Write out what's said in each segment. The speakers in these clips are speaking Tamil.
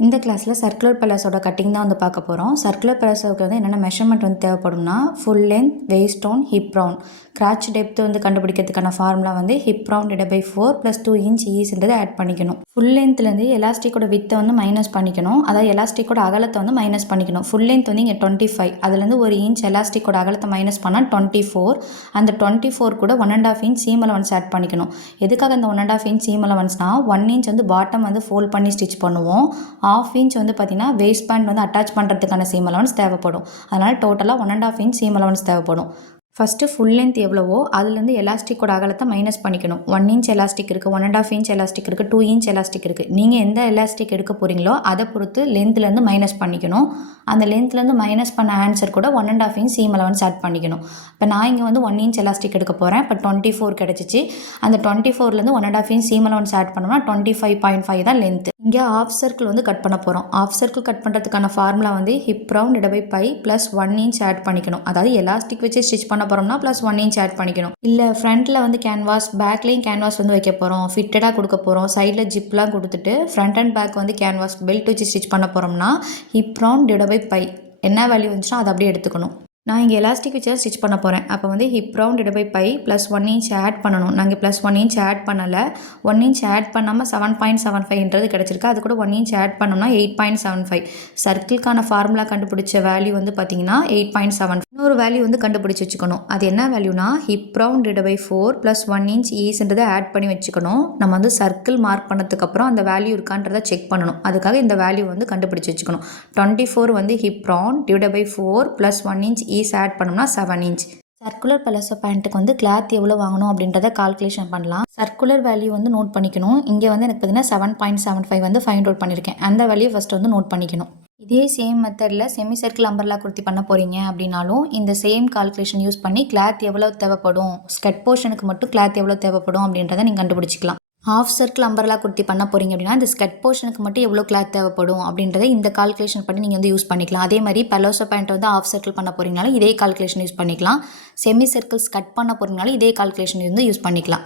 இந்த கிளாஸில் சர்க்குலர் பலாஸோட கட்டிங் தான் வந்து பார்க்க போகிறோம். சர்க்குலர் பலாஸோக்கு வந்து என்னென்ன மெஷர்மெண்ட் வந்து தேவைப்படும்னா, full length, waist round, hip round. Crotch depth வந்து கண்டுபிடிக்கிறதுக்கான ஃபார்முலா வந்து ஹிப் ரவுண்ட் / 4 + 2 இன்ச் ஈஸ்ன்றது ஆட் பண்ணிக்கணும். ஃபுல் லென்த்லேருந்து எலாஸ்டிக்கோட வித்தை வந்து மைனஸ் பண்ணிக்கணும். அதாவது எலாஸ்டிக்கோட அகலத்தை வந்து மைனஸ் பண்ணிக்கணும். ஃபுல் லென்த் வந்து இங்கே 25, அதுலேருந்து 1 இன்ச் எலாஸ்டிக்கோட அகலத்தை மைனஸ் பண்ணால் 24. அந்த 24 கூட 1½ இன்ச் சீம் அலவன்ஸ் ஆட் பண்ணிக்கணும். எதுக்காக அந்த 1½ இன்ச் சீம் அலவன்ஸ்னால் 1 இன்ச் வந்து பாட்டம் வந்து ஃபோல்ட் பண்ணி ஸ்டிச் பண்ணுவோம். 1/2 இன்ச் வந்து பார்த்திங்கன்னா வேஸ்ட் பேண்ட் வந்து அட்டாச் பண்ணுறதுக்கான சீம் அலவன்ஸ் தேவைப்படும். அதனால் டோட்டலாக 1½ இன்ச் சீம் அலவன்ஸ் தேவைப்படும். ஃபஸ்ட்டு ஃபுல் லென்த் எவ்வளவோ அதுலேருந்து எலாஸ்டிக்கோட அகலத்தை மைனஸ் பண்ணிக்கணும். 1 இன்ச் எலாஸ்டிக் இருக்குது, 1½ இன்ச் எலாஸ்டிக் இருக்குது, 2 இன்ச் எலாஸ்டிக் இருக்குது. நீங்கள் எந்த எலாஸ்டிக் எடுக்க போகிறீங்களோ அதை பொறுத்து லென்த்லேருந்து மைனஸ் பண்ணிக்கணும். அந்த லென்த்லேருந்து மைனஸ் பண்ண ஆன்சர் கூட 1½ இன்ச் சீம் அலவன்ஸ் ஆட் பண்ணிக்கணும். இப்போ நான் இங்கே வந்து 1 இன்ச் எலாஸ்டிக் எடுக்க போகிறேன். இப்போ 24 கிடச்சிச்சு. அந்த 24லேருந்து 1½ இன்ச் சீம் அலவன்ஸ் ஆட் பண்ணோம்னா 25.5 தான் லென்த்து. இங்கே ஆஃப் சர்க்கிள் வந்து கட் பண்ண போகிறோம். ஆஃப் சர்க்கிள் கட் பண்ணுறதுக்கான ஃபார்முலா வந்து hip round / pi + 1 inch add பண்ணிக்கணும். அதாவது எலாஸ்டிக் வச்சு ஸ்டிச் பண்ண போகிறோம்னா +1 இன்ச் ஆட் பண்ணிக்கணும். இல்லை ஃப்ரண்ட்டில் வந்து கேன்வாஸ், பேக்லேயும் கேன்வாஸ் வந்து வைக்க போகிறோம், ஃபிட்டடாக கொடுக்க போகிறோம், சைடில் ஜிப்லாம் கொடுத்துட்டு ஃப்ரண்ட் அண்ட் பேக் வந்து கேன்வாஸ் பெல்ட் வச்சு ஸ்டிச் பண்ண போகிறோம்னா ஹிப் ரவுண்ட் / பை என்ன வேல்யூ வந்துச்சுன்னா அதை அப்படியே எடுத்துக்கணும். நான் இங்கே எலாஸ்டிக் வச்சு தான் ஸ்டிச் பண்ண போகிறேன். அப்போ வந்து hip round / pi + 1 inch add பண்ணணும். நாங்கள் +1 இன்ச் ஆட் பண்ணலை. 1 இன்ச் ஆட் பண்ணாமல் 7.75ன்றது கிடச்சிருக்கு. அது கூட 1 இன்ச் ஆட் பண்ணோம்னா 8.75. சர்க்கிள்கான ஃபார்முலா கண்டுபிடிச்ச வேல்யூ வந்து பார்த்தீங்கன்னா 8.7. இன்னொரு வேல்யூ வந்து கண்டுபிடிச்சி வச்சுக்கணும். அது என்ன வேல்யூனா ஹிப் ரவுண்ட் / 4 + 1 இன்ச் ஈஸ்ன்றதை ஆட் பண்ணி வச்சுக்கணும். நம்ம வந்து சர்க்கிள் மார்க் பண்ணதுக்கப்புறம் அந்த வேல்யூ இருக்கான்றதை செக் பண்ணணும். அதுக்காக இந்த வேல்யூ வந்து கண்டுபிடிச்சி வச்சுக்கணும். 24 வந்து hip round / 4 + 1 inch is add பண்ணோம்னா 7 இன்ச். சர்க்குலர் பலாசோ பேண்ட்டுக்கு வந்து கிளாத் எவ்வளோ வாங்கணும் அப்படின்றத கால்குலேஷன் பண்ணலாம். சர்க்குலர் வேல்யூ வந்து நோட் பண்ணிக்கணும். இங்கே வந்து எனக்கு பார்த்தீங்கன்னா 7.75 வந்து ஃபைண்ட் அவுட் பண்ணியிருக்கேன். அந்த வேல்யூ ஃபஸ்ட்டு வந்து நோட் பண்ணிக்கணும். இதே சேம் மெத்தடில் செமி சர்க்கிள் அம்பர்லா குர்த்தி பண்ண போகிறீங்க அப்படின்னாலும் இந்த சேம் கால்குலேஷன் யூஸ் பண்ணி கிளாத் எவ்வளோ தேவைப்படும், ஸ்கர்ட் போர்ஷனுக்கு மட்டும் கிளாத் எவ்வளோ தேவைப்படும் அப்படின்றத நீங்கள் கண்டுபிடிச்சிக்கலாம். ஹாஃப் சர்க்கிள் அம்பர்லா குர்த்தி பண்ண போகிறீங்க அப்படின்னா இந்த ஸ்கர்ட் போர்ஷனுக்கு மட்டும் எவ்வளோ கிளாத் தேவைப்படும் அப்படின்றத இந்த கால்குலேஷன் பண்ணி நீங்கள் வந்து யூஸ் பண்ணிக்கலாம். அதே மாதிரி பலோசோ பேண்ட் வந்து ஹாஃப் சர்க்கிள் பண்ண போகிறீங்கனாலும் இதே கால்குலேஷன் யூஸ் பண்ணிக்கலாம். செமி சர்க்கிள்ஸ் கட் பண்ண போகிறீங்கனாலும் இதே கால்குலேஷன் வந்து யூஸ் பண்ணிக்கலாம்.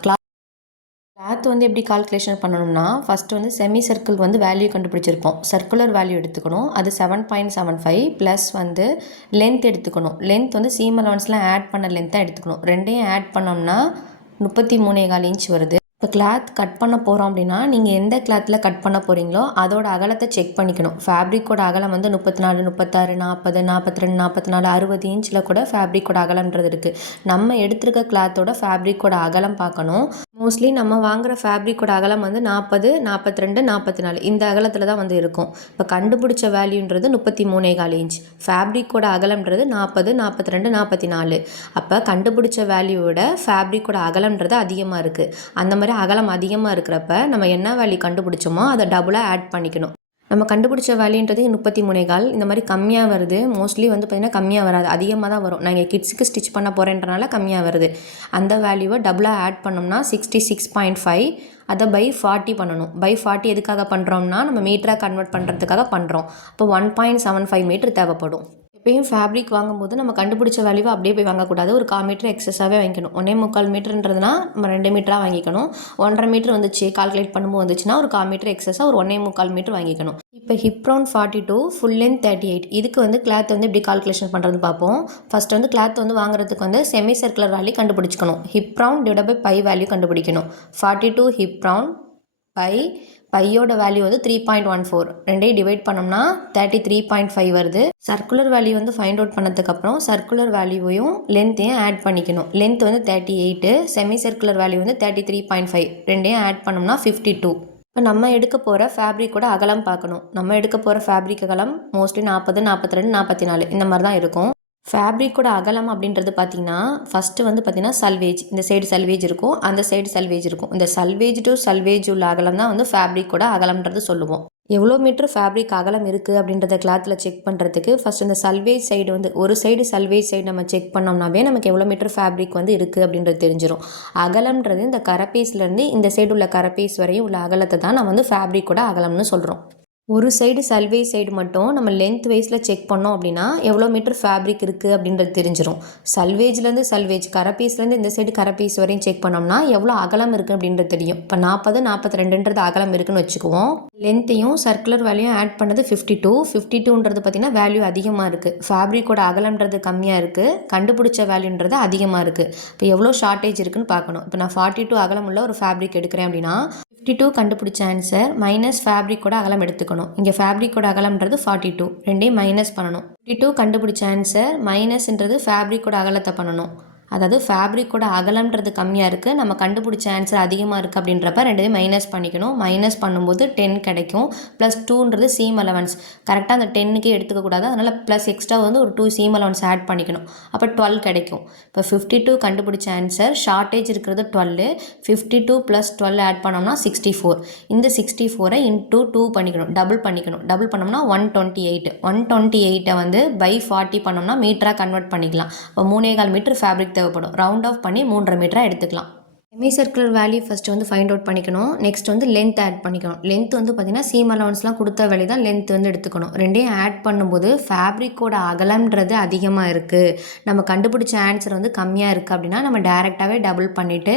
கிளாத் வந்து எப்படி கால்குலேஷன் பண்ணணும்னா ஃபஸ்ட்டு வந்து செமி சர்க்கிள் வந்து வேல்யூ கண்டுபிடிச்சிருப்போம். சர்க்குலர் வேல்யூ எடுத்துக்கணும். அது 7.75 ப்ளஸ் வந்து லென்த் எடுத்துக்கணும். லென்த் வந்து சீம் அலவன்ஸ்லாம் ஆட் பண்ண லென்த்தாக எடுத்துக்கணும். ரெண்டையும் ஆட் பண்ணோம்னா 33.25 இன்ச் வருது. இப்போ கிளாத் கட் பண்ண போகிறோம் அப்படின்னா நீங்கள் எந்த கிளாத்தில் கட் பண்ண போகிறீங்களோ அதோட அகலத்தை செக் பண்ணிக்கணும். ஃபேப்ரிக்கோட அகலம் வந்து 34, 36, 40, 42, 44, 60 இன்ச்சில் கூட ஃபேப்ரிக்கோட அகலம்ன்றது இருக்குது. நம்ம எடுத்துருக்க கிளாத்தோட ஃபேப்ரிக்கோட அகலம் பார்க்கணும். மோஸ்ட்லி நம்ம வாங்குகிற ஃபேப்ரிக்கோட அகலம் வந்து 40, 42, 44 இந்த அகலத்தில் தான் வந்து இருக்கும். இப்போ கண்டுபிடிச்ச வேல்யூன்றது 33.25 இன்ச். ஃபேப்ரிக்கோட அகலம்ன்றது 40, 42, 44. அப்போ கண்டுபிடிச்ச வேல்யூவோட ஃபேப்ரிக்கோட அகலம்ன்றது அதிகமாக இருக்குது. அந்த மாதிரி அகலம் அதிகமாக இருக்கிறப்ப நம்ம என்ன வேல்யூ கண்டுபிடிச்சோமோ அதை டபுளாக ஆட் பண்ணிக்கணும். நம்ம கண்டுபிடிச்ச வேல்யூன்றது 33.25. இந்த மாதிரி கம்மியாக வருது. மோஸ்ட்லி வந்து பார்த்திங்கன்னா கம்மியாக வராது, அதிகமாக தான் வரும். நான் இங்கே கிட்ஸுக்கு ஸ்டிச் பண்ண போகிறேன்றனால கம்மியாக வருது. அந்த வேல்யூவை டபுளாக ஆட் பண்ணோம்னா 66.5. அதை பை 40 பண்ணணும். பை 40 எதுக்காக பண்ணுறோம்னா நம்ம மீட்டராக கன்வெர்ட் பண்ணுறதுக்காக பண்ணுறோம். இப்போ 1.75 மீட்டர் தேவைப்படும். எப்பயும் ஃபேப்ரிக் வாங்கும்போது நம்ம கண்டுபிடிச்ச வேல்யூவை அப்படியே போய் வாங்கக்கூடாது. ஒரு 1/4 மீட்டர் எக்ஸஸாகவே வாங்கிக்கணும். 1.25 மீட்டர்ன்றதுனா நம்ம 2 மீட்டராக வாங்கிக்கணும். 1.5 மீட்டர் வந்துச்சு கால்குலேட் பண்ணும்போது வந்துச்சுன்னா ஒரு 1/4 மீட்டர் எக்ஸஸாக ஒரு 1.25 மீட்டர் வாங்கிக்கணும். இப்போ ஹிப் ரவுண்ட் 42, ஃபுல் லென்த் 38. இதுக்கு வந்து கிளாத் வந்து எப்படி கால்குலேஷன் பண்ணுறது பார்ப்போம். ஃபஸ்ட்டு வந்து கிளாத் வந்து வாங்குறதுக்கு வந்து செமி சர்க்குலர் வேல்யூ கண்டுபிடிச்சிக்கணும். ஹிப் ரவுண்ட் / பை வேல்யூ கண்டுபிடிக்கணும். 42 ஹிப் ரவுண்ட் பை பையோட வேல்யூ வந்து 3.14. ரெண்டையும் டிவைட் பண்ணோம்னா 33.5 வருது. சர்க்குலர் வேல்யூ வந்து ஃபைண்ட் அவுட் பண்ணதுக்கப்புறம் சர்க்குலர் வேல்யூவையும் லென்த்தையும் ஆட் பண்ணிக்கணும். லென்த் வந்து 38, செமி சர்க்குலர் வேல்யூ வந்து 33.5. ரெண்டையும் ஆட் பண்ணோம்னா 52. இப்போ நம்ம எடுக்க போகிற ஃபேப்ரிக்கோட அகலம் பார்க்கணும். நம்ம எடுக்க போகிற ஃபேப்ரிக் அகலம் மோஸ்ட்லி 40, 42, 44 இந்த மாதிரி தான் இருக்கும். ஃபேப்ரிக்கோட அகலம் அப்படின்றது பார்த்திங்கன்னா ஃபஸ்ட்டு வந்து பார்த்திங்கன்னா சல்வேஜ், இந்த சைடு சல்வேஜ் இருக்கும், அந்த சைடு சல்வேஜ் இருக்கும். இந்த சல்வேஜ் டு சல்வேஜ் உள்ள அகலம் தான் வந்து ஃபேப்ரிக்கோட அகலம்ன்றது சொல்லுவோம். எவ்வளோ மீட்டர் ஃபேப்ரிக் அகலம் இருக்குது அப்படின்றத கிளாத்தில் செக் பண்ணுறதுக்கு ஃபஸ்ட் இந்த சல்வேஜ் சைடு வந்து ஒரு சைடு சல்வேஜ் சைடு நம்ம செக் பண்ணோம்னாவே நமக்கு எவ்வளோ மீட்டர் ஃபேப்ரிக் வந்து இருக்குது அப்படின்றது தெரிஞ்சிடும். அகலம்ன்றது இந்த கரப்பீஸ்லேருந்து இந்த சைடு உள்ள கரப்பீஸ் வரையும் உள்ள அகலத்தை தான் நம்ம வந்து ஃபேப்ரிக்கோட அகலம்னு சொல்கிறோம். ஒரு சைடு சல்வேஜ் சைடு மட்டும் நம்ம லென்த் வைஸில் செக் பண்ணோம் அப்படின்னா எவ்வளோ மீட்டர் ஃபேப்ரிக் இருக்குது அப்படின்றது தெரிஞ்சிடும். சல்வேஜ்லேருந்து சல்வேஜ் கரப்பீஸ்லேருந்து இந்த சைடு கரப்பீஸ் வரையும் செக் பண்ணோம்னா எவ்வளோ அகலம் இருக்குது அப்படின்றது தெரியும். இப்போ 40-42 அகலம் இருக்குதுன்னு வச்சுக்குவோம். லென்த்தையும் சர்க்குலர் வேல்யூயும் ஆட் பண்ணது 52ன்றது பார்த்திங்கன்னா வேல்யூ அதிகமாக இருக்குது. ஃபேப்ரிக்கோட அகலம்ன்றது கம்மியாக இருக்குது, கண்டுபிடிச்ச வேல்யூன்றது அதிகமாக இருக்குது. இப்போ எவ்வளோ ஷார்ட்டேஜ் இருக்குதுன்னு பார்க்கணும். இப்போ நான் 42 அகலம் உள்ள ஒரு ஃபேப்ரிக் எடுக்கிறேன் அப்படின்னா 52 கண்டுபிடிச்ச ஆன்சர் மைனஸ் ஃபேப்ரிக்கோட அகலம் எடுத்துக்கணும். இங்கே ஃபேப்ரிக்கோட அகலம்ன்றது 42, ரெண்டையும் மைனஸ் பண்ணணும். 52 கண்டுபிடிச்ச ஆன்சர் மைனஸ்ன்றது ஃபேப்ரிக்கோட அகலத்தை பண்ணணும். அதாவது ஃபேப்ரிக்கோட அகலம்ன்றது கம்மியாக இருக்குது, நம்ம கண்டுபிடிச்ச ஆன்சர் அதிகமாக இருக்குது அப்படின்றப்ப ரெண்டையும் மைனஸ் பண்ணிக்கணும். மைனஸ் பண்ணும்போது 10 கிடைக்கும். ப்ளஸ் 2ன்றது சீம் அலவன்ஸ், கரெக்டாக அந்த 10க்கே எடுத்துக்கக்கூடாது, அதனால் ப்ளஸ் எக்ஸ்ட்ரா வந்து ஒரு 2 சீம் அலவன்ஸ் ஆட் பண்ணிக்கணும். அப்போ 12 கிடைக்கும். இப்போ 52 கண்டுபிடிச்ச ஆன்சர் ஷார்ட்டேஜ் இருக்கிறது 12, 52 + 12 ஆட் பண்ணோம்னா 64. இந்த 64 இன்ட்டு 2 பண்ணிக்கணும், டபுள் பண்ணிக்கணும். டபுள் பண்ணோம்னா 128. 128 வந்து பை 40 பண்ணோம்னா மீட்டராக கன்வெர்ட் பண்ணிக்கலாம். இப்போ 3.25 மீட்டர் ஃபேப்ரிக் தேவைப்படும். ரவுண்ட் ஆஃப் பண்ணி 3.5 மீட்டராக எடுத்துக்கலாம். செமி சர்க்குலர் வேல்யூ ஃபஸ்ட்டு வந்து ஃபைண்ட் அவுட் பண்ணிக்கணும். நெக்ஸ்ட் வந்து லென்த் ஆட் பண்ணிக்கணும். லென்த் வந்து பார்த்திங்கன்னா சீம் அலவன்ஸ்லாம் கொடுத்த வேல்யூ தான் லென்த் வந்து எடுத்துக்கணும். ரெண்டையும் ஆட் பண்ணும்போது ஃபேப்ரிக்கோட அகலம்ன்றது அதிகமாக இருக்குது, நம்ம கண்டுபிடிச்ச ஆன்சர் வந்து கம்மியாக இருக்குது அப்படின்னா நம்ம டேரெக்டாகவே டபுள் பண்ணிவிட்டு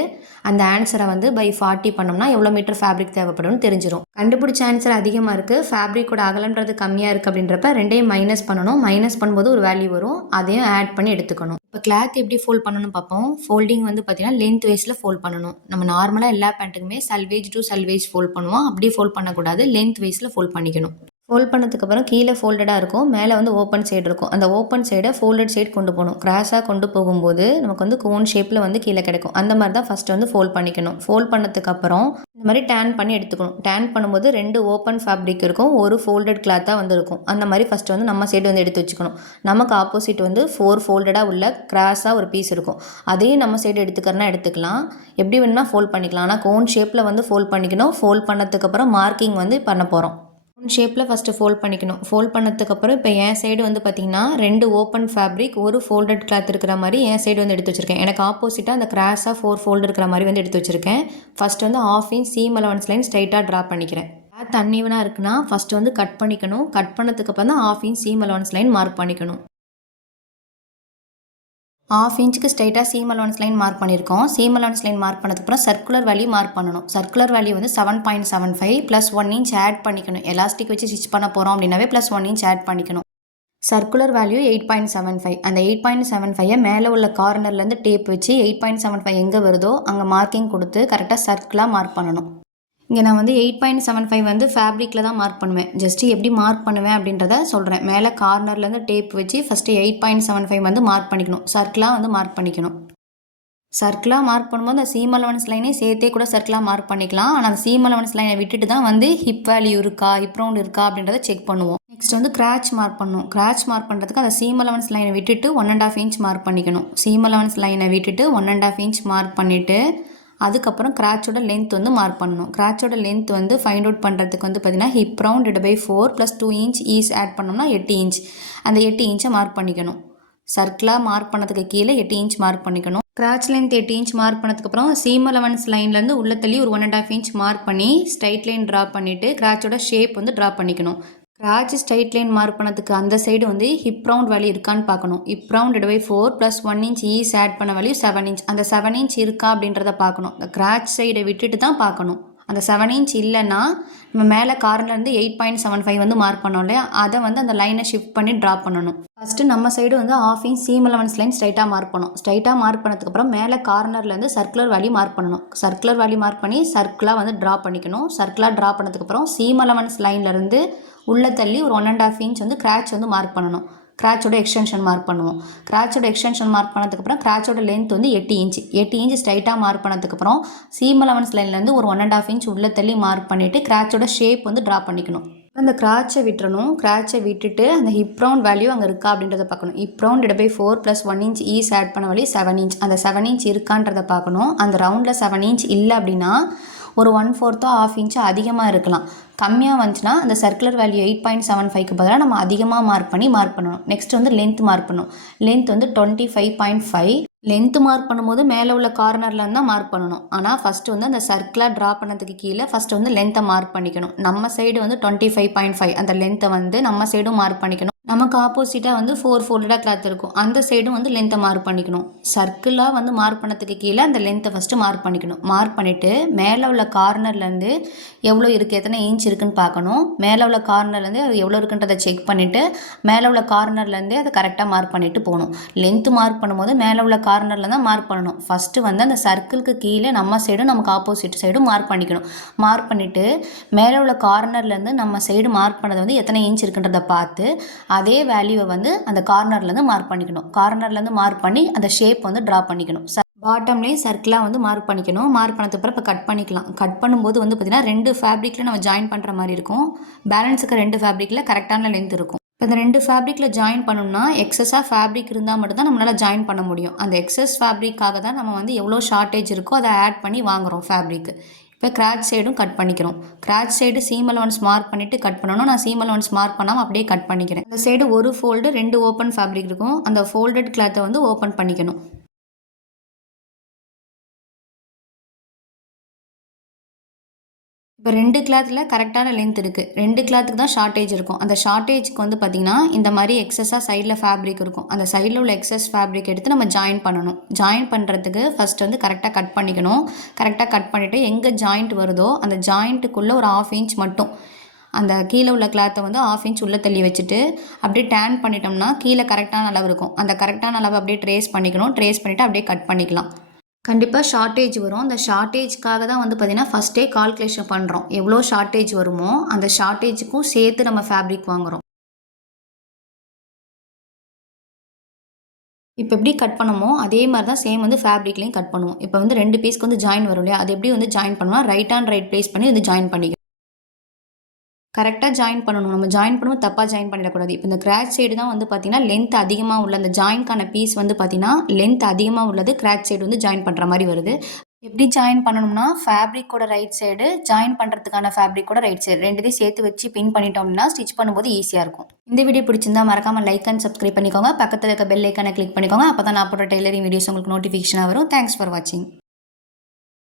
அந்த ஆன்சரை வந்து பை 40 பண்ணோம்னா எவ்வளோ மீட்டர் ஃபேப்ரிக் தேவைப்படும்னு தெரிஞ்சிடும். கண்டுபிடிச்ச ஆன்சர் அதிகமாக இருக்குது, ஃபேப்ரிக்கோட அகலம்ன்றது கம்மியாக இருக்குது அப்படின்றப்ப ரெண்டையும் மைனஸ் பண்ணணும். மைனஸ் பண்ணும்போது ஒரு வேல்யூ வரும், அதையும் ஆட் பண்ணி எடுத்துக்கணும். இப்போ கிளாத் எப்படி ஃபோல்ட் பண்ணணும்னு பார்ப்போம். ஃபோல்டிங் வந்து பார்த்திங்கன்னா லென்த் வைஸில் ஃபோல்ட் பண்ணணும். நம்ம நார்மலாக எல்லா பேண்ட்டுக்குமே சல்வேஜ் டு சல்வேஜ் ஃபோல்ட் பண்ணுவோம், அப்படி ஃபோல்ட் பண்ணக்கூடாது, லென்த் வைஸில் ஃபோல்ட் பண்ணிக்கணும். ஃபோல்ட் பண்ணதுக்கப்புறம் கீழே ஃபோல்டடாக இருக்கும், மேலே வந்து ஓப்பன் சைடு இருக்கும். அந்த ஓப்பன் சைடை ஃபோல்டட் சைடு கொண்டு போகணும். கிராஸாக கொண்டு போகும்போது நமக்கு வந்து கோன் ஷேப்பில் வந்து கீழே கிடைக்கும். அந்த மாதிரி தான் ஃபஸ்ட்டு வந்து ஃபோல்ட் பண்ணிக்கணும். ஃபோல்ட் பண்ணதுக்கப்புறம் இந்த மாதிரி டேன் பண்ணி எடுத்துக்கணும். டேன் பண்ணும்போது 2 ஓப்பன் ஃபேப்ரிக் இருக்கும், ஒரு ஃபோல்டட் கிளாத்தாக வந்து இருக்கும். அந்த மாதிரி ஃபஸ்ட்டு வந்து நம்ம சைடு வந்து எடுத்து வச்சுக்கணும். நமக்கு ஆப்போசிட் வந்து 4 ஃபோல்டடாக உள்ள கிராஸாக ஒரு பீஸ் இருக்கும், அதையும் நம்ம சைடு எடுத்துக்கிறனா எடுத்துக்கலாம். எப்படி வேணும்னா ஃபோல்ட் பண்ணிக்கலாம், ஆனால் கோன் ஷேப்பில் வந்து ஃபோல்ட் பண்ணிக்கணும். ஃபோல்ட் பண்ணதுக்கப்புறம் மார்க்கிங் வந்து பண்ண போகிறோம். ஷேப்பில் ஃபஸ்ட்டு ஃபோல்ட் பண்ணிக்கணும். ஃபோல்ட் பண்ணதுக்கப்புறம் இப்போ என் சைடு வந்து பார்த்திங்கன்னா 2 ஓப்பன் ஃபேப்ரிக், ஒரு ஃபோல்டட் கிளாத் இருக்கிற மாதிரி என் சைடு வந்து எடுத்து வச்சுருக்கேன். எனக்கு ஆப்போசிட்டாக அந்த கிராஸாக 4 ஃபோல்டு இருக்கிற மாதிரி வந்து எடுத்து வச்சுருக்கேன். ஃபஸ்ட்டு வந்து 1/2 இன்ச் சீம் அலவன்ஸ் லைன் ஸ்ட்ரைட்டாக ட்ரா பண்ணிக்கிறேன். கிளாத் அன்ஈவனாக இருக்குன்னா ஃபஸ்ட்டு வந்து கட் பண்ணிக்கணும். கட் பண்ணதுக்கப்புறம் தான் 1/2 inch seam allowance line mark பண்ணிக்கணும். 1/2 இன்ச்சுக்கு ஸ்ட்ரைட்டாக சீம் அலவன்ஸ் லைன் மார்க் பண்ணியிருக்கோம். சீம் அலவன்ஸ் லைன் மார்க் பண்ணதுக்கப்புறம் சர்க்குலர் வேல்யூ மார்க் பண்ணணும். சர்க்குலர் வேல்யூ வந்து 7.75 ப்ளஸ் 1 இன்ச் ஆட் பண்ணிக்கணும். எலாஸ்டிக் வச்சு ஸ்டிச் பண்ண போகிறோம் அப்படின்னாவே ப்ளஸ் 1 இன்ச் ஆட் பண்ணிக்கணும். Circular value 8.75. அந்த 8.75 மேலே உள்ள கார்னர்லேருந்து டேப் வச்சு 8.75 எங்கே வருதோ அங்கே மார்க்கிங் கொடுத்து கரெக்டாக சர்க்கிளாக மார்க் பண்ணணும். இங்கே நான் வந்து 8.75 வந்து ஃபேப்ரிக்கில் தான் மார்க் பண்ணுவேன். ஜஸ்ட்டு எப்படி மார்க் பண்ணுவேன் அப்படின்றத சொல்கிறேன். மேலே கார்னர்லேருந்து டேப் வச்சு ஃபஸ்ட்டு 8.75 வந்து மார்க் பண்ணிக்கணும். சர்க்கிளாக வந்து மார்க் பண்ணிக்கணும். சர்க்கிளாக மார்க் பண்ணும்போது அந்த சீம் அலவன்ஸ் லைனே சேர்த்தே கூட சர்க்கிளாக மார்க் பண்ணிக்கலாம். ஆனால் அந்த சீம் அலவன்ஸ் லைனை விட்டுட்டு தான் வந்து ஹிப் வேல்யூ இருக்கா, ஹிப் ரவுண்ட் இருக்கா அப்படின்றத செக் பண்ணுவோம். நெக்ஸ்ட் வந்து கிராச் மார்க் பண்ணணும். கிராச் மார்க் பண்ணுறதுக்கு அந்த சீம் அலவன்ஸ் லைனை விட்டுட்டு 1.5 இன்ச் மார்க் பண்ணிக்கணும். சீம் அலவன்ஸ் லைனை விட்டுட்டு 1.5 இன்ச் மார்க் பண்ணிவிட்டு அதுக்கப்புறம் கிராச்சோட லென்த் வந்து மார்க் பண்ணணும். கிராச்சோட லென்த் வந்து ஃபைண்ட் அவுட் பண்ணுறதுக்கு வந்து பார்த்திங்கன்னா hip round /4 + 2 inch is add பண்ணோம்னா 8 இன்ச். அந்த 8 இன்ச்சை மார்க் பண்ணிக்கணும். சர்க்கிளாக மார்க் பண்ணதுக்கு கீழே 8 இன்ச் மார்க் பண்ணிக்கணும். கிராச் லென்த் 8 இன்ச் மார்க் பண்ணதுக்கப்புறம் சீம் அலவன்ஸ் லைன்லேருந்து உள்ள தள்ளி ஒரு 1.5 இன்ச் மார்க் பண்ணி ஸ்ட்ரைட் லைன் ட்ரா பண்ணிவிட்டு கிராச்சோட ஷேப் வந்து ட்ரா பண்ணிக்கணும். கிராச் ஸ்ட்ரைட் லைன் மார்க் பண்ணதுக்கு அந்த சைடு வந்து ஹிப் ரவுண்ட் வேல்யூ இருக்கான்னு பார்க்கணும். Hip round /4 + 1 inch is add பண்ண வேல்யூ 7 இன்ச். அந்த 7 இன்ச் இருக்கா அப்படின்றத பார்க்கணும். இந்த கிராச் சைடை விட்டுட்டு தான் பார்க்கணும். அந்த 7 இன்ச் இல்லைன்னா நம்ம மேலே கார்னர்லேருந்து 8.75 வந்து மார்க் பண்ணோம் இல்லையா, அதை வந்து அந்த லைனை ஷிஃப்ட் பண்ணி ட்ரா பண்ணணும். ஃபஸ்ட்டு நம்ம சைடு வந்து 1/2 இன்ச் சீம் அலவன்ஸ் லைன் ஸ்ட்ரைட்டாக மார்க் பண்ணணும். ஸ்ட்ரைட்டாக மார்க் பண்ணதுக்கப்புறம் மேலே கார்னர்லேருந்து சர்க்குலர் வேல்யூ மார்க் பண்ணணும். சர்க்குலர் வேல்யூ மார்க் பண்ணி சர்க்கிளாக வந்து ட்ரா பண்ணிக்கணும். சர்க்கிளாக ட்ரா பண்ணதுக்கப்புறம் சீம் அலவன்ஸ் லைன்லேருந்து உள்ளே தள்ளி ஒரு 1.5 இன்ச் வந்து கிராச் வந்து மார்க் பண்ணணும். கிராச்சோட எக்ஸ்டென்ஷன் மார்க் பண்ணுவோம். கிராச்சோட எக்ஸ்டென்ஷன் மார்க் பண்ணதுக்கப்புறம் கிராச்சோட லென்த் வந்து 8 இன்ச். 8 இன்ச் ஸ்ட்ரைட்டாக மார்க் பண்ணதுக்கப்புறம் சீம் அலவன்ஸ் லைன்லேருந்து ஒரு 1.5 இன்ச் உள்ளே தள்ளி மார்க் பண்ணிவிட்டு கிராச்சோட ஷேப் வந்து ட்ரா பண்ணிக்கணும். அந்த கிராச்சை விட்டுறணும். கிராச்சை விட்டுட்டு அந்த ஹிப் ரவுண்ட் வேல்யூ அங்கே இருக்கா அப்படின்றத பார்க்கணும். Hip round /4 + 1 inch is add பண்ண வேல்யூ 7 இன்ச். அந்த 7 இன்ச் இருக்கான்றதை பார்க்கணும். அந்த ரவுண்டில் 7 இன்ச் இல்லை அப்படின்னா ஒரு 1/4 1/2 இன்ச்சு அதிகமாக இருக்கலாம். கம்மியாக வந்துச்சுன்னா அந்த சர்க்குலர் வேல்யூ 8.75க்கு பதிலாக நம்ம அதிகமாக மார்க் பண்ணணும். நெக்ஸ்ட் வந்து லென்த் மார்க் பண்ணணும். லென்த் வந்து 25.5. லென்த்து மார்க் பண்ணும்போது மேலே உள்ள கார்னர்லேருந்து தான் மார்க் பண்ணணும். ஆனால் ஃபஸ்ட்டு வந்து அந்த சர்க்கிளாக ட்ரா பண்ணதுக்கு கீழே ஃபஸ்ட்டு வந்து லென்த்தை மார்க் பண்ணிக்கணும். நம்ம சைடு வந்து 25.5 அந்த லென்த்தை வந்து நம்ம சைடும் மார்க் பண்ணிக்கணும். நமக்கு ஆப்போசிட்டாக வந்து 4 ஃபோல்டடாக கிளாத் இருக்கும். அந்த சைடும் வந்து லென்த்தை மார்க் பண்ணிக்கணும். சர்க்கிளாக வந்து மார்க் பண்ணதுக்கு கீழே அந்த லென்த்தை ஃபஸ்ட்டு மார்க் பண்ணிக்கணும். மார்க் பண்ணிவிட்டு மேலே உள்ள கார்னர்லேருந்து எவ்வளோ இருக்குது, எத்தனை இன்ச் இருக்குதுன்னு பார்க்கணும். மேலே உள்ள கார்னர்லேருந்து அது எவ்வளோ இருக்குன்றதை செக் பண்ணிவிட்டு மேலே உள்ள கார்னர்லேருந்தே அதை கரெக்டாக மார்க் பண்ணிவிட்டு போகணும். லென்த்து மார்க் பண்ணும்போது மேலே உள்ள கார்னரில் தான் மார்க் பண்ணணும். ஃபஸ்ட்டு வந்து அந்த சர்க்கிளுக்கு கீழே நம்ம சைடும் நமக்கு ஆப்போசிட் சைடும் மார்க் பண்ணிக்கணும். மார்க் பண்ணிவிட்டு மேலே உள்ள கார்னர்லேருந்து நம்ம சைடு மார்க் பண்ணது வந்து எத்தனை இன்ச் இருக்குன்றதை பார்த்து அதே வேல்யூவை வந்து அந்த கார்னர்லேருந்து மார்க் பண்ணிக்கணும். கார்னர்லேருந்து மார்க் பண்ணி அந்த ஷேப் வந்து ட்ரா பண்ணிக்கணும். பாட்டம்லேயும் சர்க்கிளாக வந்து மார்க் பண்ணிக்கணும். மார்க் பண்ணதுக்கப்புறம் இப்போ கட் பண்ணிக்கலாம். கட் பண்ணும்போது வந்து பார்த்திங்கன்னா 2 ஃபேப்ரிக்கில் நம்ம ஜாயின் பண்ணுற மாதிரி இருக்கும். பேலன்ஸுக்கு 2 ஃபேப்ரிக்கில் கரெக்டான லென்த் இருக்கும். இப்போ இந்த 2 ஃபேப்ரிக்கில் ஜாயின் பண்ணணும்னா எக்ஸஸாக ஃபேப்ரிக் இருந்தால் மட்டும்தான் நம்மளால் ஜாயின் பண்ண முடியும். அந்த எக்ஸஸ் ஃபேப்ரிக்காக தான் நம்ம வந்து எவ்வளோ ஷார்ட்டேஜ் இருக்கோ அதை ஆட் பண்ணி வாங்குகிறோம் ஃபேப்ரிக்கு. இப்போ கிராச் சைடும் கட் பண்ணிக்கிறோம். கிராச் சைடு சீம் அலவன்ஸ் மார்க் பண்ணிவிட்டு கட் பண்ணணும். நான் சீம் அலவன்ஸ் மார்க் பண்ணாமல் அப்படியே கட் பண்ணிக்கிறேன். இந்த சைடு ஒரு ஃபோல்டு 2 ஓப்பன் ஃபேப்ரிக் இருக்கும். அந்த ஃபோல்டட் கிளாத்தை வந்து ஓப்பன் பண்ணிக்கணும். இப்போ 2 கிளாத்தில் கரெக்டான லென்த் இருக்குது. 2 கிளாத்துக்கு தான் ஷார்ட்டேஜ் இருக்கும். அந்த ஷார்ட்டேஜ்க்கு வந்து பார்த்திங்கன்னா இந்த மாதிரி எக்ஸஸாக சைடில் ஃபேப்ரிக் இருக்கும். அந்த சைடில் உள்ள எக்ஸஸ் ஃபேப்ரிக் எடுத்து நம்ம ஜாயின் பண்ணணும். ஜாயின் பண்ணுறதுக்கு ஃபஸ்ட்டு வந்து கரெக்டாக கட் பண்ணிக்கணும். கரெக்டாக கட் பண்ணிவிட்டு எங்கே ஜாயிண்ட் வருதோ அந்த ஜாயிண்ட்டுக்குள்ளே ஒரு 1/2 இன்ச் மட்டும் அந்த கீழே உள்ள கிளாத்தை வந்து 1/2 இன்ச் உள்ளே தள்ளி வச்சுட்டு அப்படியே டேன் பண்ணிட்டோம்னா கீழே கரெக்டான அளவு இருக்கும். அந்த கரெக்டான அளவு அப்படியே ட்ரேஸ் பண்ணிக்கணும். ட்ரேஸ் பண்ணிவிட்டு அப்படியே கட் பண்ணிக்கலாம். கண்டிப்பாக ஷார்ட்டேஜ் வரும். அந்த ஷார்ட்டேஜ்க்காக தான் வந்து பார்த்திங்கன்னா ஃபஸ்ட்டே கால்குலேஷன் பண்ணுறோம். எவ்வளோ ஷார்ட்டேஜ் வருமோ அந்த ஷார்ட்டேஜுக்கும் சேர்த்து நம்ம ஃபேப்ரிக் வாங்குகிறோம். இப்போ எப்படி கட் பண்ணமோ அதே மாதிரி தான் சேம் வந்து ஃபேப்ரிக்லேயும் கட் பண்ணுவோம். இப்போ வந்து 2 பீஸ்க்கு வந்து ஜாயின் வரும் இல்லையா, அது எப்படி வந்து ஜாயின் பண்ணுவோம், ரைட் அண்ட் ரைட் ப்ளேஸ் பண்ணி வந்து ஜாயின் பண்ணிக்கணும். கரெக்டாக ஜாயின் பண்ணணும். நம்ம ஜாயின் பண்ணும்போது தப்பாக ஜாயின் பண்ணிடக்கூடாது. இப்போ இந்த கிராச் சைடு தான் வந்து பார்த்திங்கன்னா லென்த் அதிகமாக உள்ள அந்த ஜாயின்கான பீஸ் வந்து பார்த்திங்கன்னா லென்த் அதிகமாக உள்ளது கிராச் சைடு வந்து ஜாயின் பண்ணுற மாதிரி வருது. எப்படி ஜாயின் பண்ணணும்னா ஃபேப்ரிக்கோட ரைட் சைடு ஜாயின் பண்ணுறதுக்கான ஃபேப்ரிக்கோட ரைட் சைடு ரெண்டுத்தையும் சேர்த்து வச்சு பின் பண்ணிட்டோம்னா ஸ்டிச் பண்ணும்போது ஈஸியாக இருக்கும். இந்த வீடியோ பிடிச்சிருந்தா மறக்காமல் லைக் அண்ட் சப்ஸ்கிரைப் பண்ணிக்கோங்க. பக்கத்தில் இருக்க பெல் ஐக்கானை கிளிக் பண்ணிக்கோங்க. அப்போ தான் நான் போடுற டெய்லரிங் வீடியோஸ் உங்களுக்கு நோட்டிஃபிகேஷனாக வரும். தேங்க்ஸ் ஃபார் வாட்சிங்.